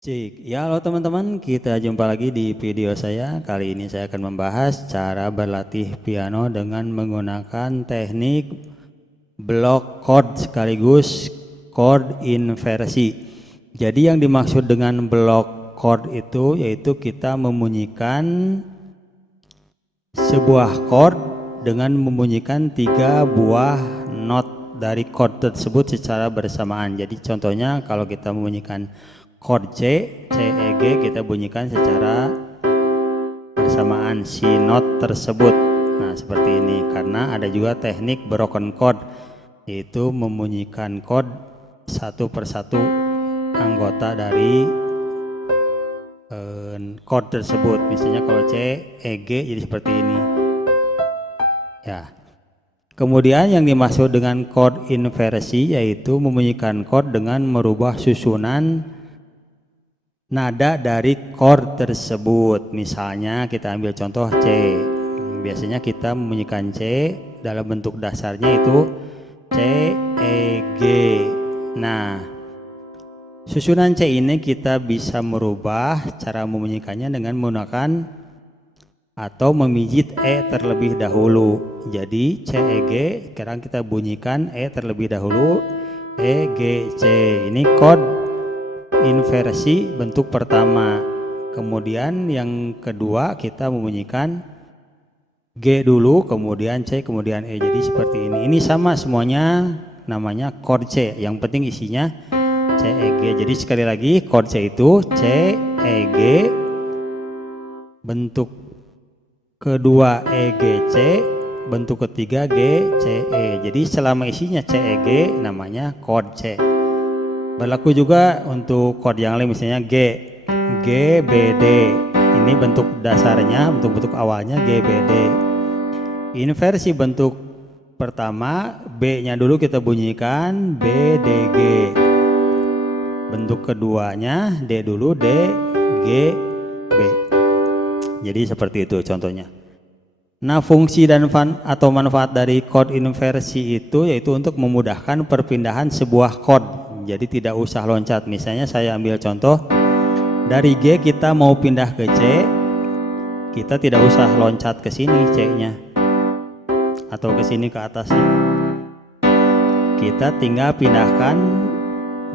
Cik, ya halo teman-teman, kita jumpa lagi di video saya. Kali ini saya akan membahas cara berlatih piano dengan menggunakan teknik block chord sekaligus chord inversi. Jadi yang dimaksud dengan block chord itu yaitu kita membunyikan sebuah chord dengan membunyikan 3 buah not dari chord tersebut secara bersamaan. Jadi contohnya kalau kita membunyikan chord C, C, E, G kita bunyikan secara bersamaan si not tersebut. Nah seperti ini, karena ada juga teknik broken chord, yaitu membunyikan chord satu persatu anggota dari chord tersebut. Misalnya kalau C, E, G jadi seperti ini. Ya. Kemudian yang dimaksud dengan chord inversi yaitu membunyikan chord dengan merubah susunan nada dari chord tersebut. Misalnya kita ambil contoh C. Biasanya kita membunyikan C dalam bentuk dasarnya itu C, E, G. Nah, susunan C ini kita bisa merubah cara membunyikannya dengan menggunakan atau memijit E terlebih dahulu. Jadi C, E, G, sekarang kita bunyikan E terlebih dahulu, E, G, C. Ini chord inversi bentuk pertama. Kemudian yang kedua kita membunyikan G dulu, kemudian C, kemudian E. Jadi seperti ini. Ini sama semuanya, namanya chord C. Yang penting isinya C, E, G. Jadi sekali lagi chord C itu C, E, G. Bentuk kedua E, G, C. Bentuk ketiga G, C, E. Jadi selama isinya C, E, G namanya chord C. Berlaku juga untuk chord yang lain, misalnya G, G, B, D. Ini bentuk dasarnya, bentuk awalnya G, B, D. Inversi bentuk pertama, B-nya dulu kita bunyikan B, D, G. Bentuk keduanya D dulu, D, G, B. Jadi seperti itu contohnya. Nah, fungsi dan atau manfaat dari chord inversi itu yaitu untuk memudahkan perpindahan sebuah chord. Jadi tidak usah loncat. Misalnya saya ambil contoh dari G kita mau pindah ke C, kita tidak usah loncat ke sini C-nya atau ke sini ke atasnya. Kita tinggal pindahkan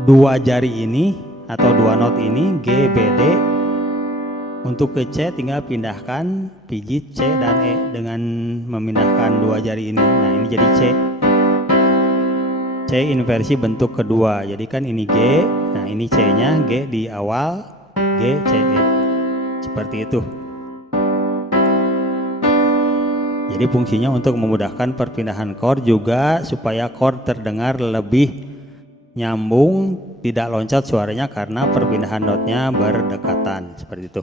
dua jari ini atau dua not ini G, B, D. Untuk ke C tinggal pindahkan pijit C dan E dengan memindahkan dua jari ini. Nah ini jadi C. C inversi bentuk kedua. Jadi kan ini G, nah ini C-nya, G di awal, G, C, E. Seperti itu. Jadi fungsinya untuk memudahkan perpindahan chord, juga supaya chord terdengar lebih nyambung, tidak loncat suaranya karena perpindahan notnya berdekatan. Seperti itu.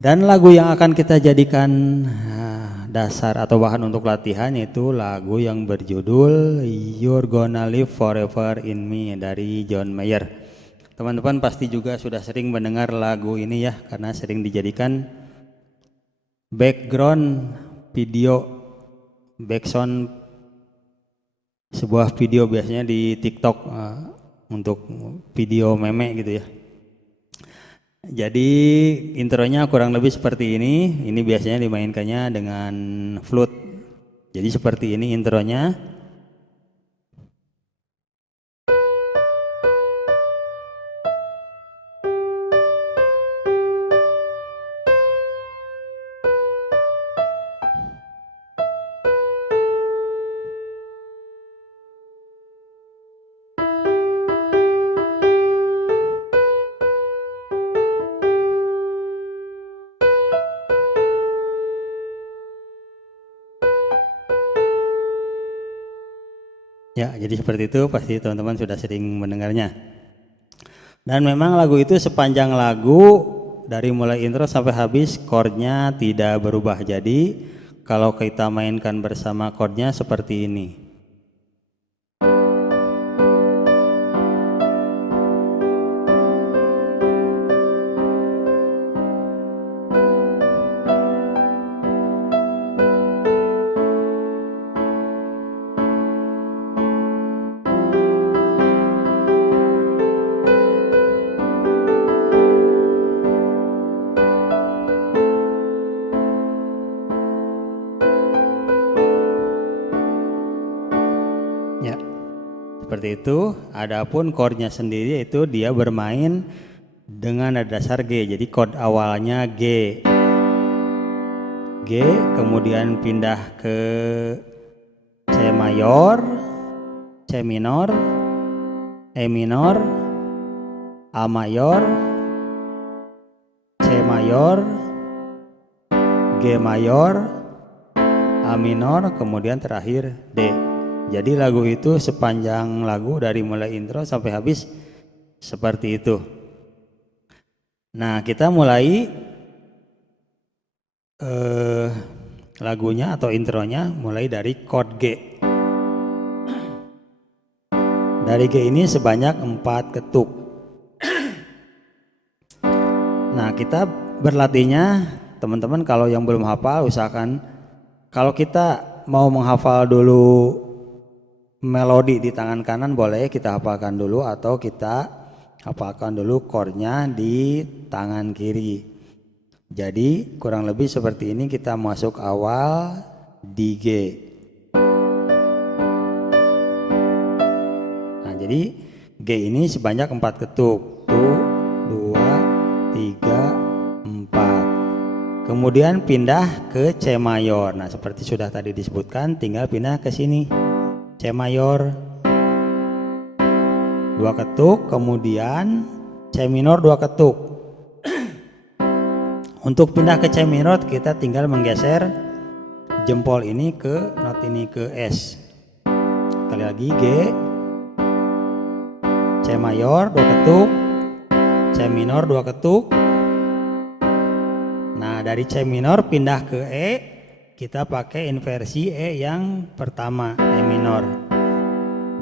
Dan lagu yang akan kita jadikan dasar atau bahan untuk latihan yaitu lagu yang berjudul You're Gonna Live Forever in Me dari John Mayer. Teman-teman pasti juga sudah sering mendengar lagu ini ya, karena sering dijadikan background video, background sebuah video biasanya di TikTok untuk video meme gitu ya. Jadi intronya kurang lebih seperti ini. Ini biasanya dimainkannya dengan flute. Jadi seperti ini intronya. Ya, jadi seperti itu, pasti teman-teman sudah sering mendengarnya. Dan memang lagu itu sepanjang lagu dari mulai intro sampai habis chordnya tidak berubah. Jadi kalau kita mainkan bersama chordnya seperti ini. itu, adapun chordnya sendiri itu dia bermain dengan nada dasar G. Jadi chord awalnya G, kemudian pindah ke C mayor, C minor, E minor, A mayor, C mayor, G mayor, A minor, kemudian terakhir D. Jadi lagu itu sepanjang lagu dari mulai intro sampai habis seperti itu. Nah, kita mulai lagunya atau intronya mulai dari chord G. Dari G ini sebanyak 4 ketuk. Nah, kita berlatihnya, teman-teman kalau yang belum hafal usahakan kalau kita mau menghafal dulu melodi di tangan kanan boleh kita hafalkan dulu, atau kita hafalkan dulu chordnya di tangan kiri. Jadi kurang lebih seperti ini, kita masuk awal di G. Nah, jadi G ini sebanyak 4 ketuk. 1, 2, 3, 4. Kemudian pindah ke C mayor. Nah, seperti sudah tadi disebutkan, tinggal pindah ke sini. C mayor 2 ketuk, kemudian C minor 2 ketuk. Untuk pindah ke C minor kita tinggal menggeser jempol ini ke not ini ke S. Sekali lagi G, C mayor 2 ketuk, C minor 2 ketuk. Nah, dari C minor pindah ke E, kita pakai inversi E yang pertama, E minor.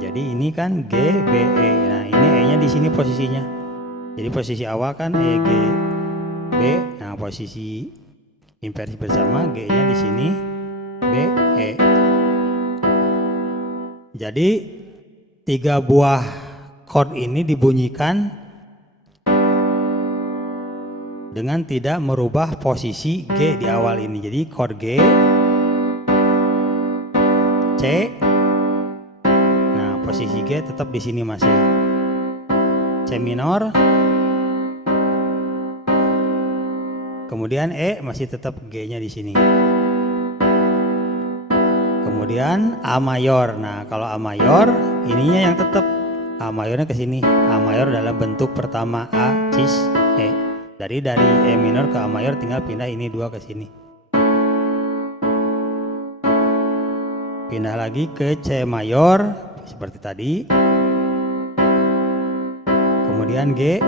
Jadi ini kan G, B, E. Nah, ini E-nya di sini posisinya. Jadi posisi awal kan E, G, B. Nah, posisi inversi bersama G-nya di sini, B, E. Jadi 3 buah chord ini dibunyikan dengan tidak merubah posisi G di awal ini. Jadi chord G, C. Nah, posisi G tetap di sini masih. C minor. Kemudian E masih tetap G-nya di sini. Kemudian A mayor. Nah, kalau A mayor ininya yang tetap, A mayornya ke sini. A mayor dalam bentuk pertama A cis E. Dari E minor ke A mayor tinggal pindah ini 2 ke sini. Pindah lagi ke C mayor seperti tadi. Kemudian G.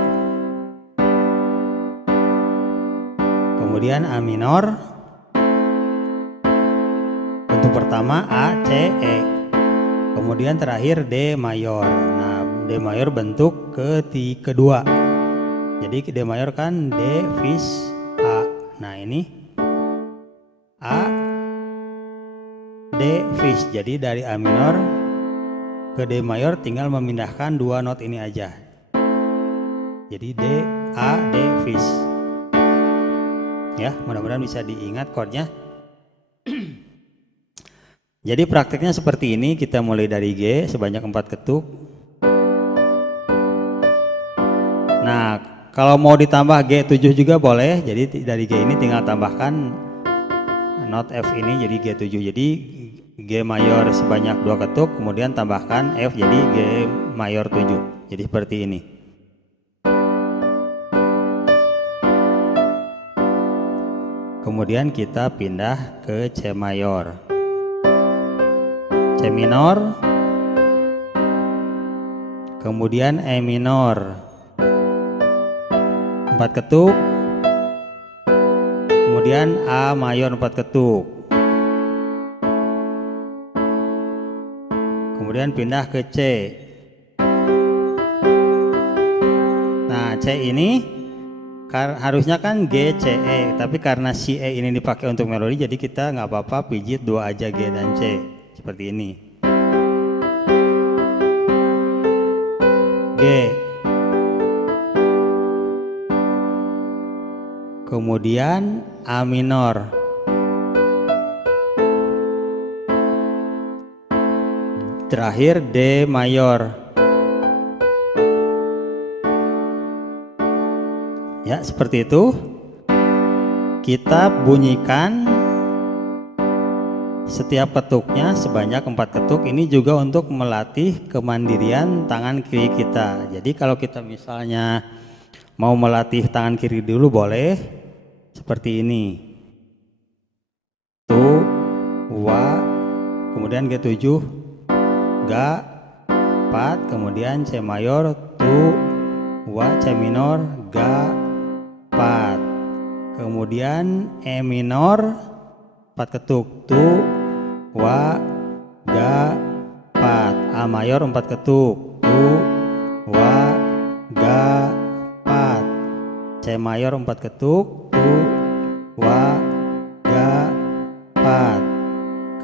Kemudian A minor. Bentuk pertama A, C, E. Kemudian terakhir D mayor. Nah, D mayor bentuk kedua. Jadi D mayor kan D fis A. Nah, ini A, D fis. Jadi dari A minor ke D mayor tinggal memindahkan 2 not ini aja. Jadi D, A, D fis. Ya, mudah-mudahan bisa diingat chordnya. Jadi prakteknya seperti ini, kita mulai dari G sebanyak 4 ketuk. Nah, kalau mau ditambah G7 juga boleh. Jadi dari G ini tinggal tambahkan not F ini jadi G7. Jadi G mayor sebanyak 2 ketuk, kemudian tambahkan F jadi G mayor 7. Jadi seperti ini. Kemudian kita pindah ke C mayor. C minor. Kemudian E minor. 4 ketuk. Kemudian A mayor 4 ketuk. Kemudian pindah ke C. Nah, C ini harusnya kan G, C, E, tapi karena si E ini dipakai untuk melodi, jadi kita nggak apa-apa pijit 2 aja G dan C seperti ini. G. Kemudian A minor. Terakhir D mayor. Ya, seperti itu. Kita bunyikan setiap ketuknya sebanyak 4 ketuk. Ini juga untuk melatih kemandirian tangan kiri kita. Jadi kalau kita misalnya mau melatih tangan kiri dulu boleh seperti ini. Tu, wa, kemudian G7, ga, 4, kemudian C mayor, tu, wa, C minor, ga, 4. Kemudian E minor 4 ketuk, tu, wa, ga, 4. A mayor 4 ketuk, tu, wa, ga, 4. C mayor 4 ketuk, tu, wa, ga, 4.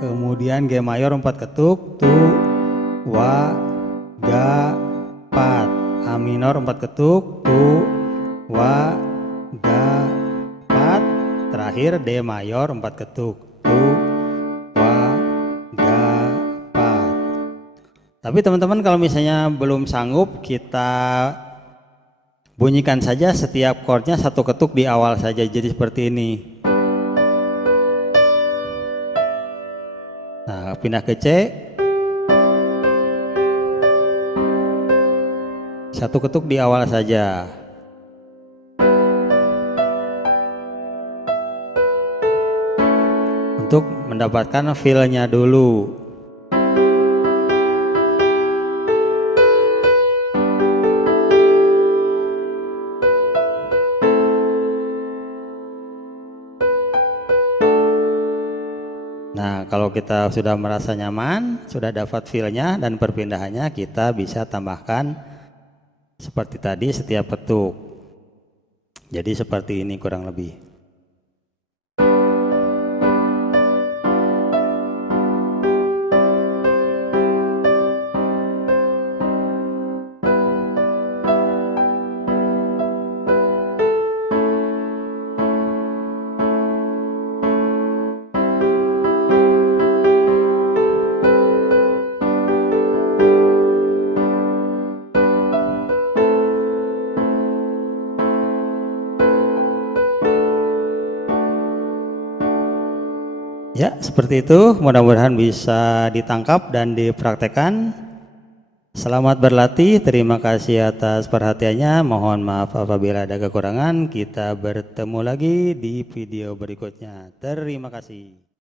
Kemudian G mayor 4 ketuk, tu, wa, ga, 4. A minor 4 ketuk, tu, wa, ga, 4. Terakhir D mayor 4 ketuk, tu, wa, ga, 4. Tapi teman-teman kalau misalnya belum sanggup, kita bunyikan saja setiap chordnya 1 ketuk di awal saja, jadi seperti ini. Nah, pindah ke C, 1 ketuk di awal saja. Untuk mendapatkan feel-nya dulu. Nah, kalau kita sudah merasa nyaman, sudah dapat feel-nya dan perpindahannya, kita bisa tambahkan seperti tadi setiap ketuk. Jadi seperti ini kurang lebih. Ya, seperti itu. Mudah-mudahan bisa ditangkap dan dipraktekkan. Selamat berlatih. Terima kasih atas perhatiannya. Mohon maaf apabila ada kekurangan. Kita bertemu lagi di video berikutnya. Terima kasih.